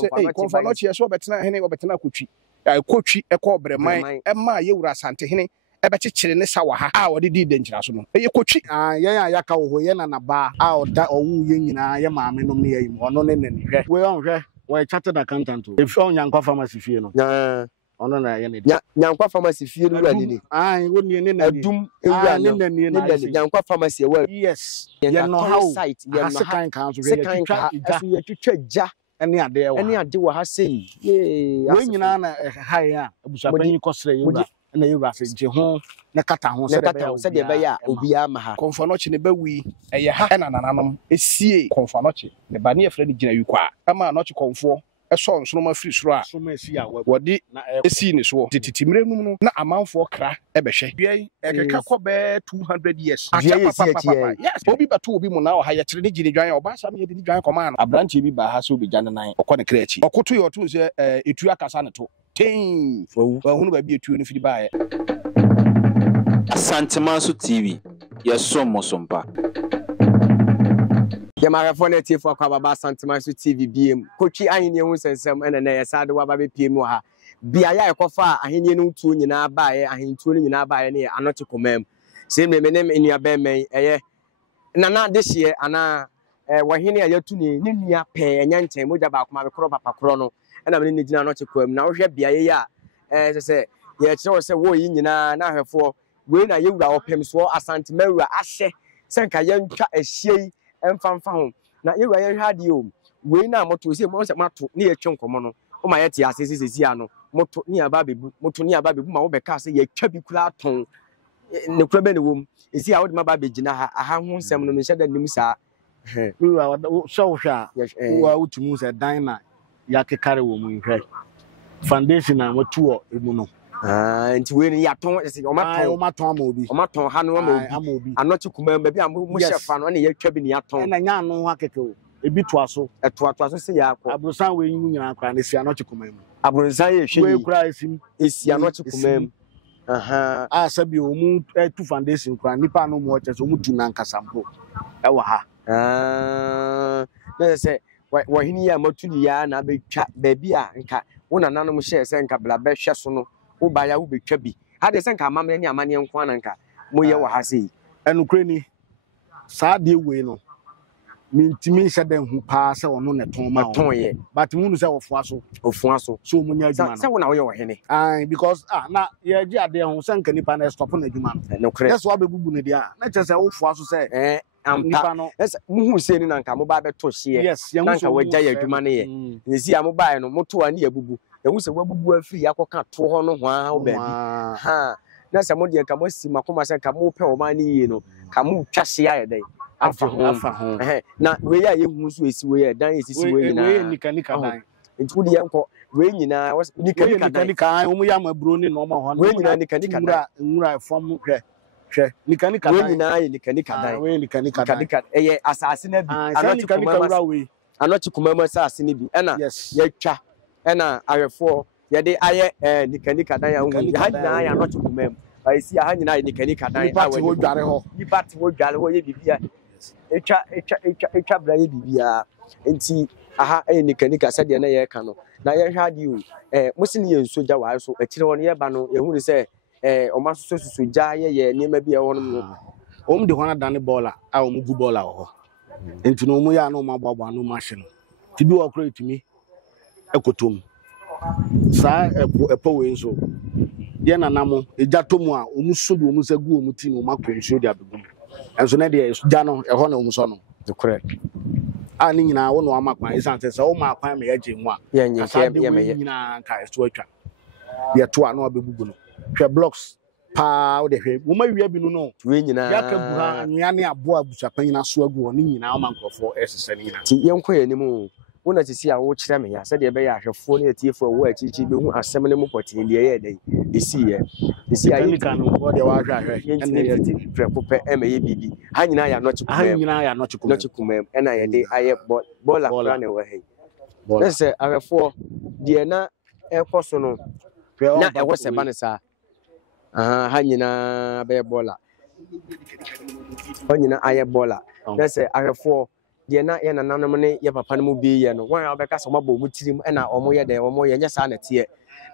Hey, Komfuo Anokye so betina Hene betina Kotwi. Kotwi ekọ breman ema yewura Asantehene ebekekere ne sawa ha a wode di denkyira so no. Eye Kotwi yen ayaka wo ye na ba a oda owu ye nyina ye maame no ne yim ono ne nani hwe we on hwe we chartered accountant o if on Yankwa pharmacy fie no ono na ye ne Yankwa pharmacy fie no wura ni woni ne nani adum ewura ne nani na Yankwa pharmacy wa yes ye no how site ye no kan kan so ye twitwa ja ene ade wa ha sei we nyina na hai a abusapanyi kosre yewura na yewura se je ho na kata ho se de be ya obi ama ha Komfuo Anokye ne bawi eye ha na nananom esie Komfuo Anokye ne ba ne efre de gina yikwa ama Anokye Komfuo eso nsono ma firi soro a so ma esi a wodi esi ne so tititimre num no na amanfo kra ebehwe biai ekeka ko be 200 years yes obi bato obi mu na o ha ye kire de gine dwan oba sam ye de dwan koma no abranche bi ba ha so obi gane nan okọ ne kra achi okoto ye oto se etu akasa ne to ten hunu ba bi etu no fidi ba ye Asantehene TV yeso mosompa Yamarafo na tie for kwa baba Asantehene TV biem Kotwi ahenie hu sensem ene na yesade wa baba piem ha bia ya ekofa ahenie no tuo nyina ba ye ahentuo nyina ba ye ne Anokye komam se me ne enua ba men eye nana dehye ana wahene ya yatu ne nua pe enya nchen moja ba akoma be kro papa kro no ena me ne gina Anokye komam na wo hwe bia ye ya se ye kire wo se wo yi nyina na ahwefo we na yewura opem so Asantehene ahye senka ye ntwa ahye emfamfa ho na yewura ye hwade o we na moto se mo se mato ne ye twenkomo no o ma ye tie asese ano moto ni aba bebu ma wo be ka se ye twa bi kura ton ne kura be ne wom esi a wo de ma ba begina ha aha ho nsem no me hyeda nim saa yewura so hwa wa utumu se dan na ya kekare wo mu hwe foundation na moto emu no nti we ni yaton ese o maton amobi ha no amobi Anokye komam ba bi a mo shefa no na ye twa bi ni yaton na nya no ha keke o ebi toaso toaso se ya akọ abrosan we yin nyina akra na si Anokye komam abrosan ye hwe we kura esi Anokye komam a sabi o mu tu foundation kura nipa no mo che so mu tu na nkasampo e wa ha na se wahini ya matuni ya na be twa ba bi a nka wona nanom hye se nka bla be hwe so no wo ba ya wo be twa bi ha de se nka amamne ne amane nko ananka mo ye wa ha sei enukre ni saa de we no mintimi hyeda hu pa se wono ne ton ma ton ye but munu se ofua so so munya adwuma no se wona wo ye wahene because na ye gi ade hu se nka nipa na stop na adwuma no yes wa be bubu ne dia na che se ofua so se ampa no muhu se ni nanka mo ba be to hye nanka wagya ya adwuma ne ye yesi am ba no moto ani abubu ehu se wabubu afiri akoka to ho no ho a wo ba bi ha na se mo de nka mo si makoma se nka mo pe o ma ni yi no ka mo twahye ayedai afa ho na we ya ye hu so esi we ya dan esisi we nyina we nika dan nti wudi yanko we nyina nika o mu ya maburo ni no ma ho we nyina nika dan nwura fom hwe nika dan we nyina ye nika dan we nika dan eye asase na bi Anokye komam asase ni bi ena ye twa ena ahwefo ye de aye nika dan ya hu ha nyina ya Anokye komam ai si ha nyina ye nika dan awani wo dware ho ni party wo dware ho ye bibia echa bra ye bibia enti aha nika se de na ye ka no na ye hwade o musini ye nsoja wa so akire ho no ye ba no ye hu ni se o ma so ja ye niam bia ho no om de ho na dane bola a om gu bola ho enti no mu ya no ma gbagba no ma hye no ti bi okro etimi ekotom sa epo we nso ye nanamo ejatomu a om so de om se gu om ti no ma kwenso de abegum enso na de ja no ho na om so no correct ani nyina wo no amakwan isante se wo ma kwan me yaje hu a ye me nyina ka eso atwa ye to ano abebubu no hwe blocks pa wo de hwe wo ma wia bi no we nyina ya ka bu ha anwea ne abo abusapan nyina so agu oni nyina wo ma nkrofo esese nyina ti yenko ye ni mu wona tisi a wo kire me ya se de be ya hwefo ne atiefo wo achichi be hu asem ne mu potin de ye dai esi ayi nika no wo de wa hwa ene ye ti prepope eme ye bibi ha nyina ya Anokye komam ena ye de aye bola kra ne wo he se ahwefo de na ekoso no na e wo se ba ne sa ha nyina be bola o nyina aye bola na se ahwefo de na ye nananom ne ye papa no mu bi ye no wan obeka so mabo mu tirim e na omo ye de omo ye nya sa na tie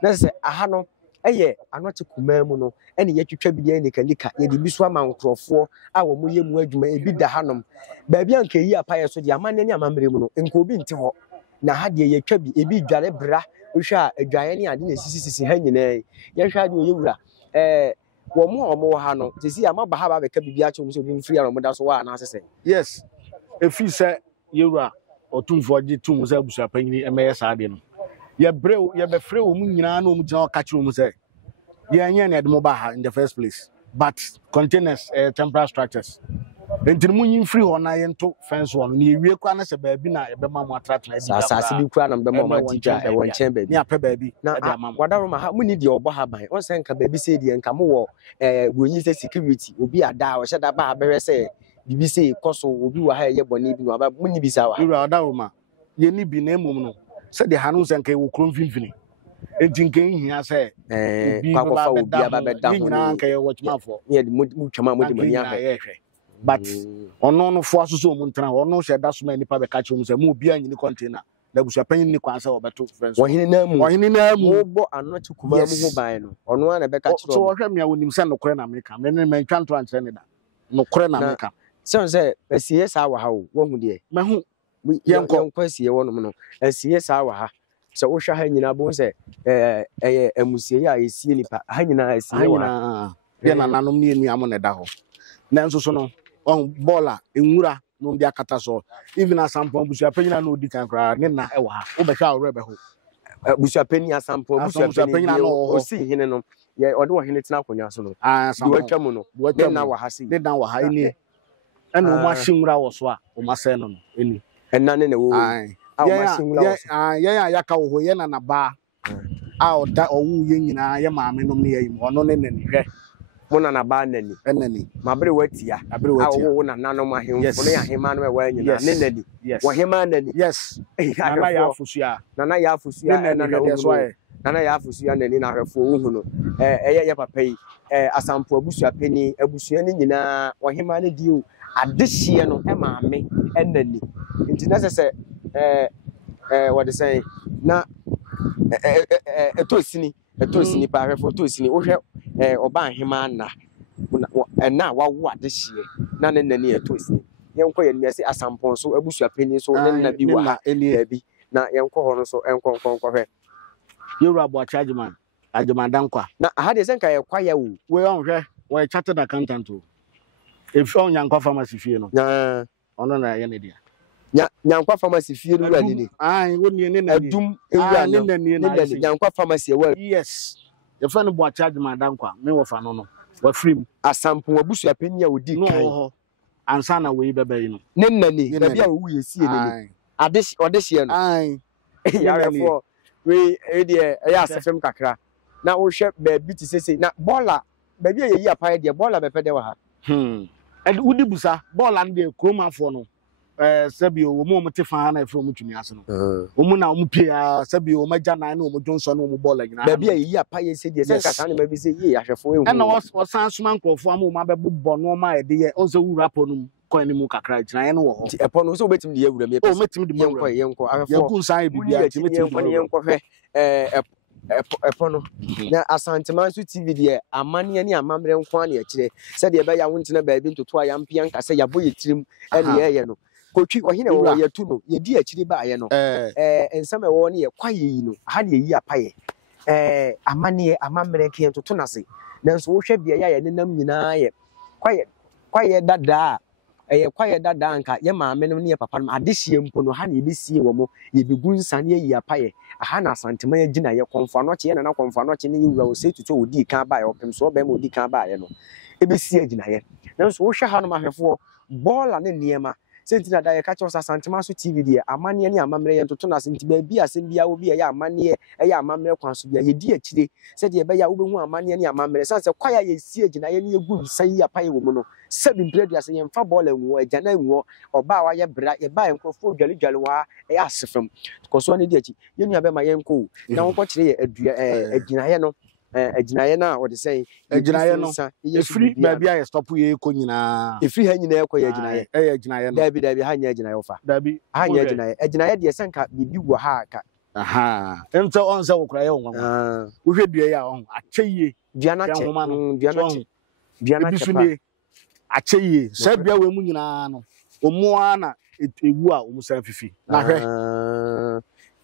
na se aha no eye Anokye kumamu no ene ye twetwa bi de nika ye de bi so ama nkrofo a wo mu ye mu adwuma e bi da hanom ba bi anka yi apa ye so de amane ne amamre mu no enko bi nte ho na ha de ye twa bi e bi dware bra hwe a adwaye ne ade na sisi ha nyina ye hwe ade ye wura wo mu omo ha no sisi amaba ha ba be ka bibia che mu so bi mfiri a mo da so wa na asese yes if you say yewura otumfo gi tum se abusu apanyini emeye saade no ye be frɛ wo mu nyina na wo mu gina ka kire wo mu se ye anya na edmo ba ha in the first place but containers temporary structures entin mu nyin free ho na ye nto fence one na ewie kwa na se ba bi na ebe ma mo atratna bi asase bi kura na be ma ma tija e won chen ba bi ni apɛ ba bi na wadaro ma ha mu ni de obo ha ban on se nka ba bi se de nka mo wo wonyi se security obi ada o hyeda ba abere se bibi se koso obi wa ha ye boni bi no aba mu ni bi sa wa ura wadaro ma ye ni bi na emum no se de hanu se nka wo krom finfini enti nka hia se obi kwa obi aba be da ho ni nka ye watchmafo ye de mu twama mo de mani ahwe but ono no fo asoso mu ntena ono hye da so ma nipa be ka kire mu se mu obi anyini container da busu apanyin ni kwan se obeto friends wohene na mu bo Anokye kumamu ho ban no ono na be ka kire so wohwe me wonim se nokore na meka me ne mentwa nto ankyere ne da nokore na meka se asiye sa wa ha wo hu de mahu yenko asiye wonom no asiye sa wa ha se wo hwa ha nyina bo se amusiye ya asiye nipa ha nyina asiye wa ye na nanom ne enu amo ne da ho na nso so no on bola enwura no ndi akata so even asampo busu apanyina na odi kan kra ne na e wa ha wo be hwa awre be ho busu apani asampo busu apani no o si hene no ye ode wo hene tena akonya so no asampo do atwa mu no ne na wa ha si ne dan wa ha ni ena o ma hyenwura wo so a o ma se no no eni ena ne wo ya yaka wo ho ye na na ba a o da owu ye nyina ye maame no ne ye mu ono ne ne hwe mona na ba nani enani mabere watia wo na nanom ahemfo no ya hema no e wa nyina ne nani wo hema nani yes nana ya afusua nana ya afusua nani na ahwefo hu no ye papa yi asampo abusua ni nyina wo hema ne dio adehye no e maame enani nti na sese what they say na etosini pa ahwefo etosini wo hwe oba ahema na wawo adehye na ne nani etosini yenko ye nese asampon so abusua panyin so ne na bi wa ha bi na yenko ho no so enko hwe yewura bo chargeman dankwa na ha de senka ye kwaya wo we on hwe we chartered accountant o if on yankwa pharmacy fie no na ono na ye ne dia nyankwa pharmacy fie no wura ni woni ne na adum ewura ne nyankwa pharmacy wo yes the friend bo chargeman dankwa me wo fa no wa free asampo abusua panyin a odi kan ansa na we bebe yi no ne nani na bia wo ye sie ne odehye no yarefo we de ya asefem kakra na wo hwe ba bi ti sese na bola ba bi ye yi apae de bola be pede wa ha wudi busa bola no de kromafo no sabio wo mo te fa na efro mo twini ase no wo mo na wo pia sabio wo maja na na wo jonso na wo bola nyina ba bi ye yi apae se de se kasa na ba bi se ye ahwefo ehu na wo san suma nkrofo am wo ma be bobbo no ma e de ye onso wura po no ko ni mu kakra gyina ye no wo ho epo no so betim de yewura me o metim de yenko ahwefo yakun san bibia ti metim de yenko hwe epo no na Asantehene TV de amane ne amamre nko an ye kire se de be ya wontena ba bi ntoto ayampia nka se yabo ye tirim ene ye no Kotwi ohine wo ye tu no ye di akiri ba ye no ensame wo ne ye kwaye yi no ha ne yi apaye amane amamre nke ntoto nase nanso wo hwe bia ya ye nenam nyina ye kwaye dada kwaye dada nka ye maame no ne ye papa no adehye mpo no ha ne bi sie wo mo ye bigu nsane ye apaye aha na Asantehene agina ye Komfuo Anokye ye na Komfuo Anokye ne yewura wo se tutu odi kan ba ye opem so ba ma odi kan ba ye no ebe sie agina ye nanso wo hwe ha no mahwefo bola ne niema sentina da ye ka cho Asantehene TV de amane ne amamre ye ntoto na senti ba bi asem bia wo bi ye amane ye amamre kwan so bia ye di akire se de be ya wo behu amane ne amamre sanse kwaya ye sie agina ye ne egu nsan yi apaye wo mu no sebi mpredi ase ye mfa bola nwo agana nwo oba wa ye bra ye ba enkrofo dwale wa ye asefem koso ne di achi ye nua be ma ye nko na wo ko kire ye adua agina ye no Aginaye na what say Aginaye no free baby I stop ye ko nyina free ha nyina ekọ ye aginaye aginaye no dabi ha nya aginaye ofa dabi ha nya aginaye de senka bibi wo ha ka aha ento on se wo kra ye wo wo hwe dua ya on acheye duana che acheye se bia we mu nyina no omua na ewu a omusa fifi na hwe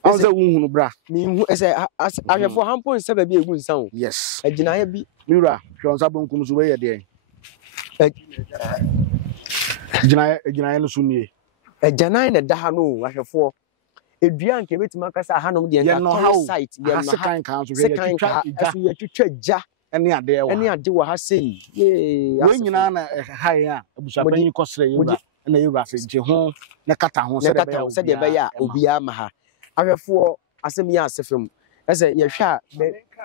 on se wo hunu bra mi hu ese ahwefo hampo nse ba bi egu nsa o yes aginaye bi mira hwe on sa bonkum so we ye de aginaye no so nie aginaye na da ha no ahwefo edua nke betima kasa ha no de nka site ye no ha kan so we ye twitwa ja ene ade wo ha sei we nyina na hae a abusapanyi kosre yewura na yewura se je ho na kata ho se de be ya obi ama ha ahwefo asem ya asefem ese ye hwa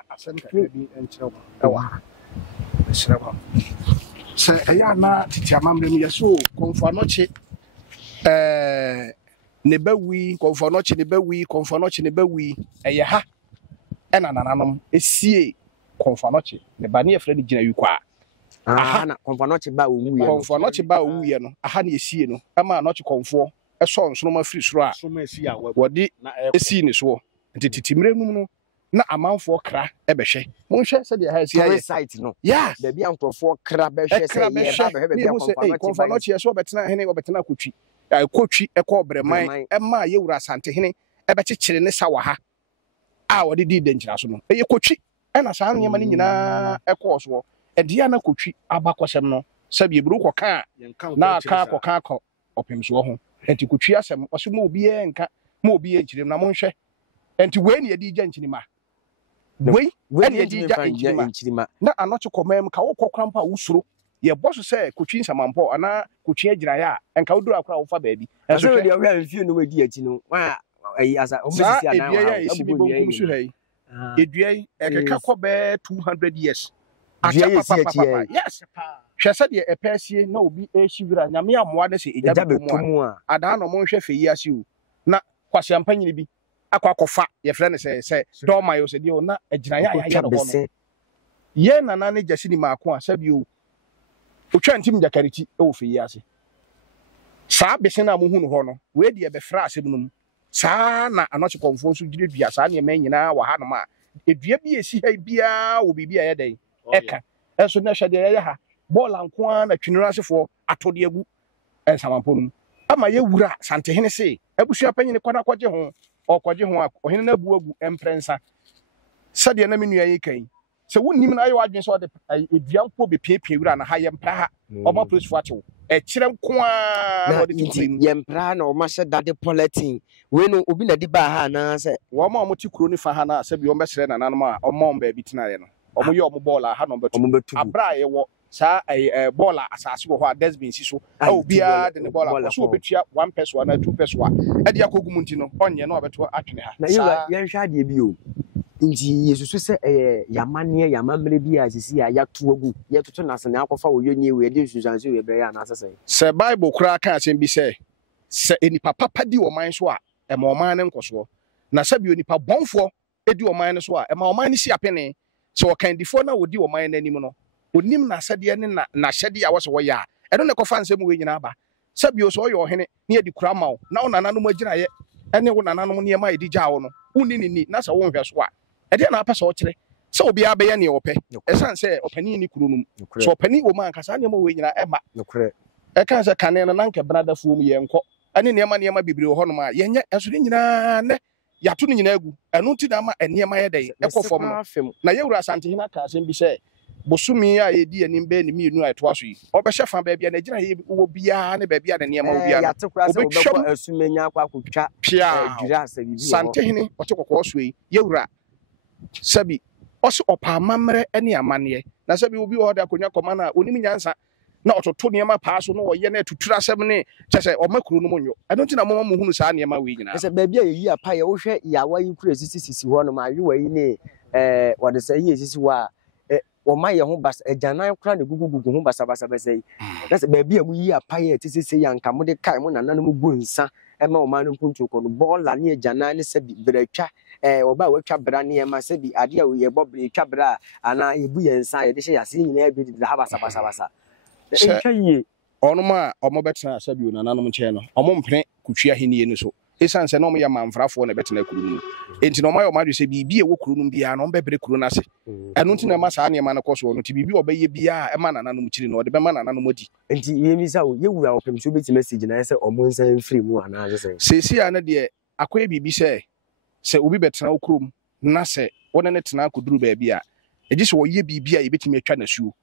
asem ka bi enkyerɛ ewa esrɛwa se eya na titi amamre mu yeso Komfuo Anokye ne bawi Komfuo Anokye ne bawi Komfuo Anokye ne bawi eye ha ena nananom esie Komfuo Anokye ne ba ne yefre ne gina yikwa aha na Komfuo Anokye ba owu ye Komfuo Anokye ba owu ye no aha na esie no ama Anokye Komfuo eso nsono ma free suro a wodi esie ne so ntitimire num no na amanfo kra ebehwe monhwe se de ha esie aye site no yeah da bi ankrofo kra behwe se ye ba behwe Komfuo Anokye so obetena Hene obetena Kotwi Kotwi ekọ Breman ema yewura Asantehene ebekekere ne sawa ha a wodi di denkyira so no eye Kotwi ena saa nyema ni nyina ekọ so edia na Kotwi abakosem no sabi eburu koka na aka koka opemso ho enti Kotwi asem oso mo obi enka mo obi enkyirem na monhwe enti we ne yedi gya nkyirima we ne yedi gya nkyirima na Anokye komam ka wo kokrampa wusuro ye boso se Kotwi nsamampo ana Kotwi agiraye a enka woduru akora wo fa baabi enso de we amfie no wedi ati no wa ayi asa omisi ana wa abubu nkumsu hai eduai ekeka ko be 200 years papa yes hwese de epesie na obi ehyiwira nyame amoa de se ejabe mu a ada no mo hwe feyi ase o na kwase ampanyini bi akwakofa ye frɛ ne se do mayo se de o na agiraye ya no ho ye nana ne gyasi ni maako a sabi o otwa ntim jakariti e wo feyi ase saa bese na mo hunu ho no we de be fra ase mu saa na Anokye Komfuo so gire dua saa ne nyina wa ha no ma edua bi esi ha bia wo bibia ye den eka enso na hwede ye ha ball anko na twiniro asefo atode agu ensamampo no ama ye wura Asantehene se abusua panyine kwada kwaje ho okwaje ho a ohene na bu agu emprensa sade na menua yi kan se wonnim na ayo adwen so de edua nko be piepie wura na ha ye mpra ha oba police fo achewo ekire nko a na ode tutu ye mpra na o ma hye dade politin we no obi na di ba ha na se wo ma mo ti kuro ni fa ha na se bi o mesre na nanom a o ma ba bi tinaye no o mo ye o mo ball ha no betu abra ye wo sa ball asase wo ho a desbin si so obia de ne ball so obetua 1 person na 2 person e de akogu munti no onye na obeto atwene ha na ye hwa de bi o nti yesusu se yamane yamamre bi a sisi a yato agu yetoto na sene akofa wo yonye we de susanse we bre ya na asese se bible kura kan asem bi se enipa papa di oman so a ema oman ne nkoso na sabi onipa bonfo edi oman ne so a ema oman ne si apene se o kan difo na wodi oman ne anim no onim na sade ne na hyede a wo se wo ya eno ne kofa nsem we nyina ba sabi o so yo hene ne edi kura mawo na wo nananom agiraye ene wo nananom ne ma edi gya wo no unini na sa wo nhwe so a ede na apɛ sɛ ɔkyerɛ sɛ obi abɛyɛ ne ɔpɛ ɛsan sɛ ɔpani ni kuro num so ɔpani wo man kasa ne ma we nyina ɛma ɛkan sɛ kane no nanka brada fuo mu yɛnkɔ ɛne nneɛma bibre wɔ hɔ nom a yɛnyɛ ɛso ne nyina ne yato ne nyina agu ɛno nti na ma nneɛma yɛ dɛn ɛkɔ fam no na yɛwura Asantehene aka asɛm bi sɛ bosumi a yɛdi anim bɛ ne mienu a ɛtoa so yi ɔbɛhyɛ fa baabi a na gyina yɛ wɔ biara ne baabi a ne nneɛma wɔ biara ɔbɛhwɛ asumenya akɔ akotwa dwira asɛ bibi Asantehene ɔte kɔkɔɔ so yi yɛwura sabi osi opa amamre ene amane na sabi obi o da akonya koma na onim nyansa na ototo niema paa so no oye na tutura asem ne kyese omakuru no monyo eno nti na mama mu hunu saa niema we nyina ese baabi a yi apa ye wo hwe yawa yi kura sisi ho no ma ayewa yi ne wode say yi sisi wa wo ma ye ho basa ajanan kura ne gugugugu ho basa yi ese baabi a mu yi apa ye sisi yanka mo de kai mo nananom gu nsa ema o ma no mpuntu ko no bola ne ajanan ne sabi bratwa oba we twabra ne ma se bi ade a we bobre twabra ana ebu ye nsa ye de hye yase nyina bi de ha basa entwa yie ono ma omo betena sabi onananom nche no omo mpene kutwa henie no so esan se no omo ya manfrafo na betena kuru no enti no omo ya madwe se bibi e wo kuru no bia no bebre kuru na se eno nti na ma saa ne ma no koso no ti bibi obeye bia e ma nananom kiri no de be ma nananom odi enti yemi sa wo yewura opem so beti message na se omo nsan free mu ana se sesi ana de akoye bibi se obi betena okurum na se wona ne tena akuduru ba bia eji se wo ye bibi a yebetimi atwa na suo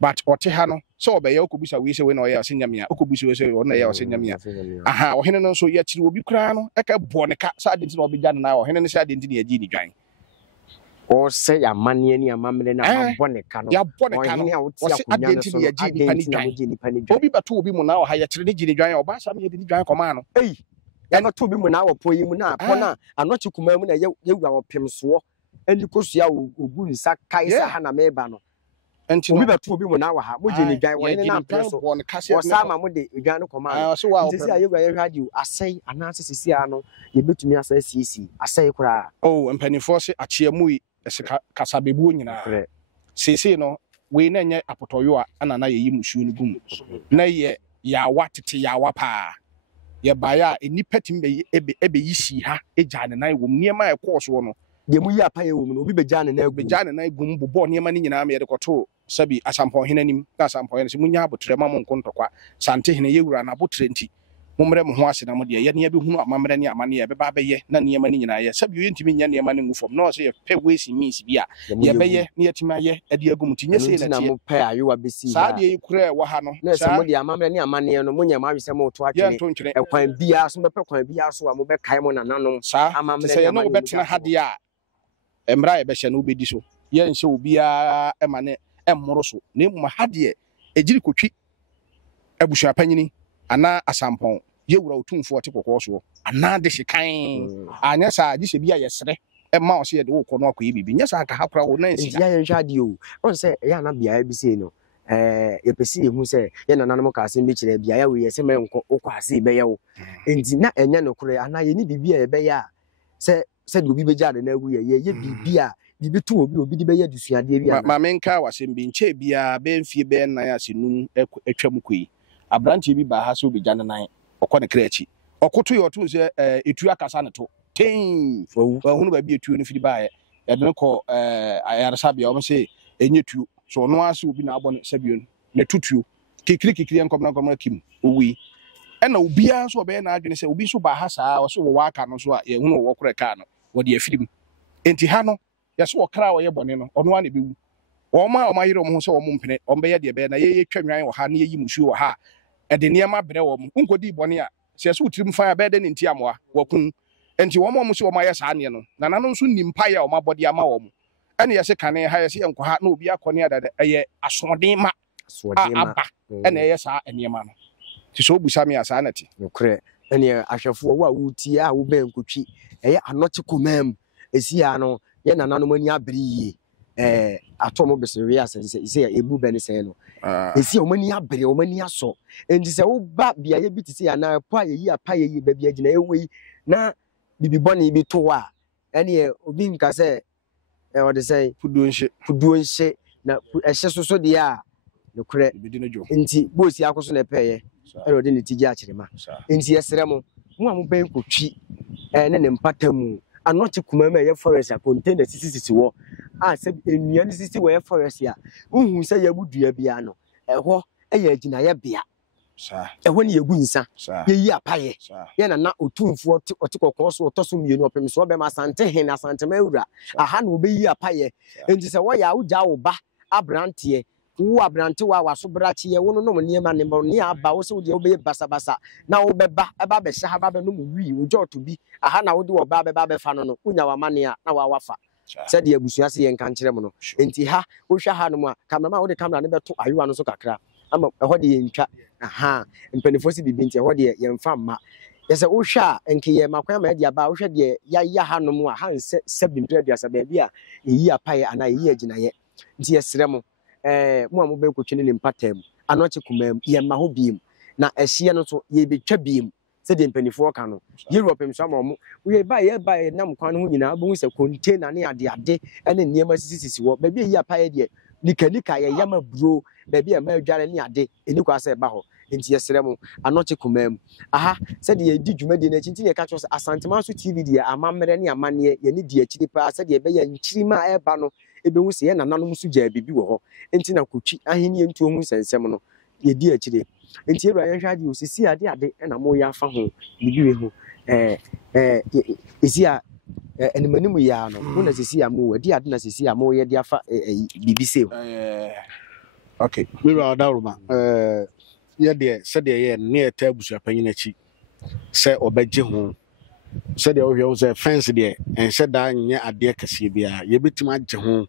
but ote ha no so obeye okobisa we se we na oya osenyamia okobisa we se we na ya osenyamia aha ohene no so ya kiri obi kura no eka bo ne ka sa de ti na obegya na ohene ne sa de ndi na yaji ni dwan o se ya mane ni amamre na bo ne ka no ya bo ne ka no o se ade ndi na yaji ni pani dwan obi bato obi mu na o ha ya kiri ni ji ni dwan oba sa me de ni dwan koma no ya no to obi mu na wo po yi mu na po na Anokye kuma mu na yewura wo pemso ani kosia ogu nsa kaisa ha na meba no enti obi beto obi mu na wa ha mo je ni dwan woni na preso o sama mo de dwan no koma so wa enti ayewa ye radio asai ana sisi ano ye betumi asai sisi asai kura mpanifo se achie mu ese kasabebu nyina sisi no we na nye apotoyo a ana na yeyi musuo no gum na ye ya watete ya wapa ye baya enipa timbe ebe yisi ha eja ne nan wom niema e course wo no ye mu yi apaye wom no obi beja ne na gum bobo niema ni nyina ma ye de koto sabi Asantehene anim na Asantehene se munya abotre ma mo nkontokwa Asantehene yewura na abotre nti momre mo ho ase na mo de ye ne be hunu amamre ne amane ye be ba be ye na niema ni nyina ye sabi yo ntimi nya niema ne ngufom no so ye pe wesi means bia ye be ye ne yetima ye ade agum tinye sei na mo pe ayewa besi sa de kura wo ha no sa mo de amamre ne amane no munya ma hwese mo to atwene ekwan bia so be pe kwan bia so a mo be kai mo nananom amamre se ye no betena ha de a emra ye be hye no obedi so ye nse obia emane emmoro so na emu ha de ejiri kotwi abusua panyini ana asampon yewura otumfo te kokko so ana de hyekan anya sa agise bia yesere emma o se ye de wo kono akoye bibi nya sa ka hakura wo nan si ya ye hwade o on se ya na bia bi se no ye pesi ehu se ye nananom ka asem bi kire bia ya we ye se menko okwase be ye wo enti na enya no kure ana ye ni bibia ye be ya se de obi beja de na agu ye bibia bibi to obi di be ya dusuade bia ma menka wasem bi nche bia be mfie be nan asenum atwam koyi abranche bi ba ha so beja nan okọ ne kreachi okoto ye otu se etu akasa ne to ten hunu ba bi etu ne fidi ba ye de ne ko ayarsa bia o se enye tu so no ase obi na abọ ne sabion ne tutuo kikiri enkom kim owi ena obia so be na adwene se obi so ba ha saa o so wo aka no so a ye hunu wo kore ka no wo de afirim enti ha no ye so wo kra wo ye bone no ono a na bewu o ma yire mo so wo mpene o be ye de be na ye twannwan wo ha na ye yi musuo wo ha e de niema bre wo mo unkodi bone a se so utirim fa be de ne nti amoa wakun enti wo mo so wo ma ye saa ne no na nano so nimpa ya o ma bode ama wo mo ene ye se kane ha ye se enko ha na obi akone adada eye asode ma aba ene ye saa eniema no ti so busa me asa na ti nokre ene ahwefo wo a wuti a wo ben kotwi eye Anokye komam esi ya no ye nananom ani abri atomo besere asense ise ebu ben se no esi o mani abri o mani aso enti se wo ba bia ye bitisi ya na po ayi apa ye ba bia gina ewe na bibi bone bi to wa ene obi nka se o de say fuduo nhye na ehye soso de a nokre enti bosi akoso na peye ero de ne tigi akirema enti yesere mo a mo ben kotwi ne ne mpatamu Anokye kumama ye forest a container sisi wo a se enua ni sisi wo ye forest a unhu se ya budua bia no eho eya agina ye bia eho ne yegu nsa ye yi apaye ye na otumfo oti kokko so otoso mienu opem so be ma Asantehene Asantehene aha na obeyi apaye enti se wo ya ugya wo ba abrante wo abrante wa waso brachi ye wo no niema ne mo ne aba wo se wo de obeye basabasa na wo beba eba be hye ha ba be no mu wi wo joto bi aha na wo de wo ba be fa no unya wa mane a na wa wafa se de abusua se ye nka nkire mo no enti ha wo hwa ha no mu a kamera wo de kamera ne beto ayewa no so kakra ama eho de ye ntwa aha mpanifo si bibi nti eho de ye mfa ma yese wo hwa enke ye makwan ma de aba wo hwa de ya ha no mu a han se 730 ba bia eyi apaye ana eyi agina ye nti yesere mo mo amobe kotwene ne mpatam Anokye kumam ye ma ho biem na ehye no so ye betwa biem said the penny-for canoe. Europe and some more. We buy a nam quan in our bones, a container near the ade, and then near my sister, maybe a pioneer. Nika yama bro, maybe a marriage near day, in Lucas said Baho, into your ceremony, Anokye kumem. Aha, said the did you made in a chintia catch us Asantehene TV, a mamma and your money, you need the chipa, said the bay and chima air bano, if you see an anonymous jabby, Entina Kuchi, Ahinian to Mus and Semono, ye dear chide. Until I had you see a dear day and a moya for whom you is here. And many yano, who does see a more, dear does see a more, dear BBC. Okay, we are Daruma. Yeah, dear, said the near tables are paying a cheap. Said or bed home. Said the was a fancy there, and said that a dear Cassibia, ye bit my home.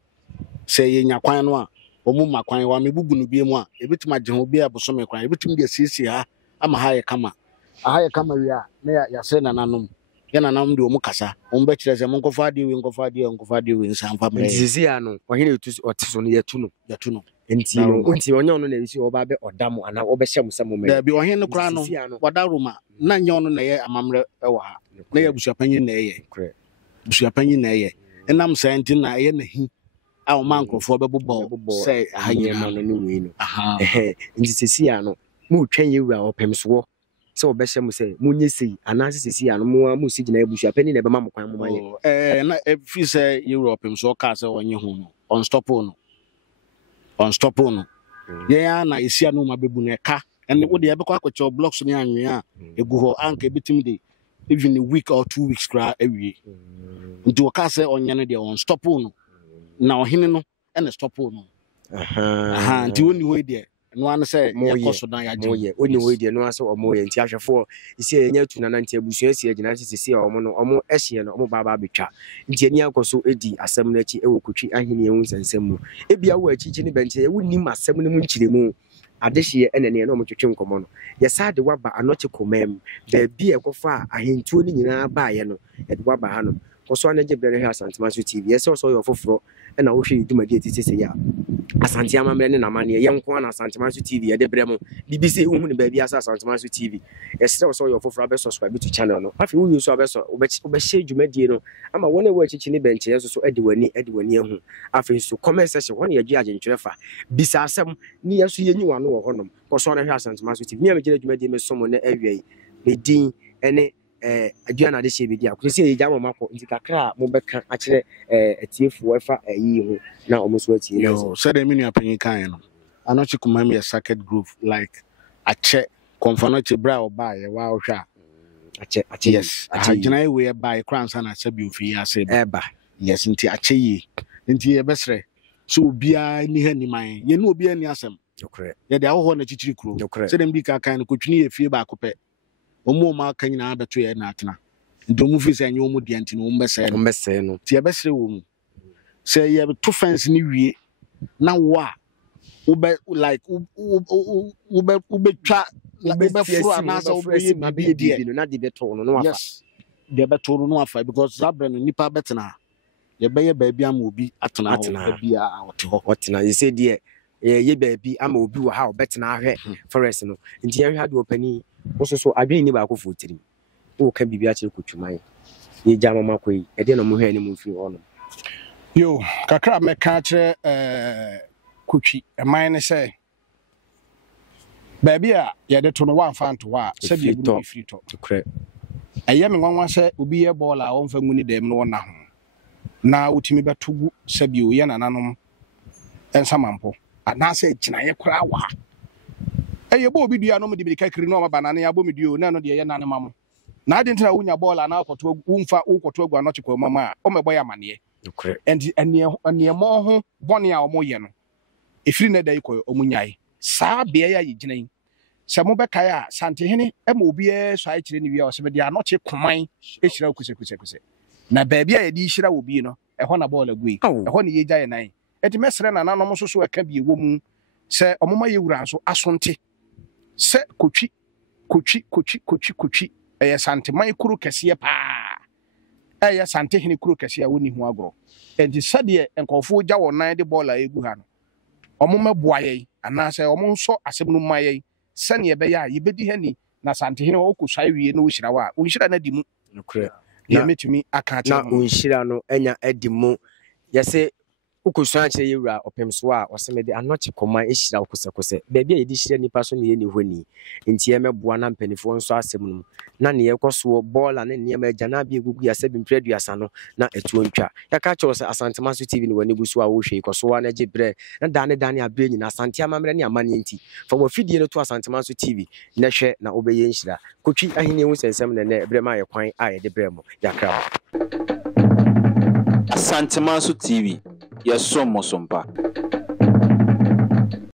Say in your quinoa, or mumma quinoa, me boo be one, a bit my jehobia, but some cry, bit me a CCA, I'm a higher comer. A higher comer, near your son and anum. Yana nam do mukasa ombetire se monkofadi in some family Ziziano or he to or tison yatuno enti onyo no na isi oba be odamo ana obehye some there be ohen no kra no wadaruma na nyo no na ye amamre ewo ha na ye busuapanyin na ye busuapanyin na ye enam senti na ye na hi a o mankrofo bebobbo say ahanye no we no enti sisiano mu twen yewura opemso so obehye mu say munye sei anase sisiano mu si gina busuapani na be mam kwan mo maye na fi say Europe so ka say onye hu no unstoppable no yeah na isia no ma bebu na ka and wo de be kwa kwacho blocks ni anwe a egu ho anka bitimi de even a week or 2 weeks kra awie nti wo ka say onye no de unstoppable no na ohene no and stoppable no nti woni ho de no an say yakoso dan ya je woni ho de no aso omo ye nti ahwefo isi enya tu na nante abusu esi agina sisi omo no omo ehye no omo baba betwa nti ani akoso edi asem na chi ewo Kotwi ahene ehun sansem mu ebia wo achichi ni benche ye wonni masem no mu nchiremu adehye enene na omo twetwe nkomo no ye sade waba Anokye komam da bi ekofa ahentuo ni nyina baaye no ede waba ha no koso anaje brere ha Asantehene TV ye so yo foforo na wo hwe idumadi etitese ya Asante amamre ne namane ye nko na Asantehene TV ye de bremo BBC hu ne ba bi asa Asantehene TV ye so yo foforo be subscribe to channel no afi wo yuso abeso obehye idumadi no ama wona wo achichi ne benche ye so edi wani ehu afi so comment section wona ye gye agentwerefa bisa asem ni ye so ye nyi wano wo honom koso na hwe Asantehene TV ni amegye idumadi me somo na awie me din ene aduana de hye bidi akosi ye gya mamako nti kakra mo beka a kire atiefu wefa yi ho na omuso atie na so said the menu apanyin kan no Anokye komam ye circuit group like ache Komfuo bra oba ye wa ohwa ache yes agina we buy crowns na sabi ofi ase eba yes nti ache yi nti ye besre so obia ni haniman ye no obia ni asem okre ye de awo na chichiri kuro said dem bi ka kan no Kotwi ye fie ba akopɛ omo ma kan nyina beto ye na atena ndomu fi se anyo mu de anti no mbese no ti ebesre wo mu se ye to fence ni wie na wa ube like ube twa ube fro anasa ube ma be di no na de beto no afa yes de beto no afa because zabra no nipa betena ye beye baabi am obi atena bia otena ye say de ye baabi ama obi wo ha obetena ahwe forest no nti ye hwa de opani so adwen ni ba ko fotiri wo ka bibia kire Kotwi ye jama makoi e de no mo hwe ni mo fi ho no yo kakra me ka kire Kotwi e man ne say baabi a ye de to no wan fa nto wa se bi ebu free to okre eye me nwanwa se obi ye ball a won fa mu ni dem no na ho na utimi betogu se bi o ye nananom ensamampo ana se gina ye kura wa eye bo obi dua no mo de bi kakiri no ma banana ya bo meduo na no de ye nane mamo na ade ntina wunya ball na akoto umfa ukoto agu Anokye komam a o mebo ya mane okre ene mo ho bone a o mo ye no efiri na dai ko o munyai saa bia ya ye gina yi se mo be kai a Asantehene e ma obi e so ai kire ni wi a o se be de Anokye komam e hira kuse na baabia ye di hira obi no e ho na ball agu yi e ho ne ye gya ye nan eti mesre na nanom so e ka bi ewo mu se omoma ye wura so asonte se Kotwi eye Santeman kuru kese pa eye Asantehene kuru kese a woni hu agro enti sade enkofo gya wonan de ball a egu ha no omoma boaye ana se omo nso asem no maye se ne be ya ye bedi hani na Asantehene wo ko sai wie no hyira wa unhyira na di mu nokre na metumi aka na unhyira no enya adi mu yɛse ukosuan kyerɛ yɛwura ɔpem so a ɔsɛmede Anokye kɔma ɛhyira wokosɛkosɛ baabi a yɛde hyira nipa so ne yɛ ne hɔ ni nti yɛmɛboa na mpanifoɔ nso asɛm no na ne yɛkɔ soɔ bɔɔla ne nneɛma agya na abia gugu yɛsɛ bimpire aduasa no na ɛtuo ntwa yɛka kyerɛw sɛ Asantema so TV ne w'ani gu so a wohwɛ kɔ so wa na gye brɛ na dane abrɛ nyina Asante amammerɛ ne amanneɛ nti fa wafidie no to Asantema so TV na hwɛ na wobɛyɛ nhyira Kotwi Ahene hu sɛnsɛm ne nɛ brɛ ma yɛ kwan a yɛde brɛ mo yakra Asantema so TV. Yes, so Mosompa.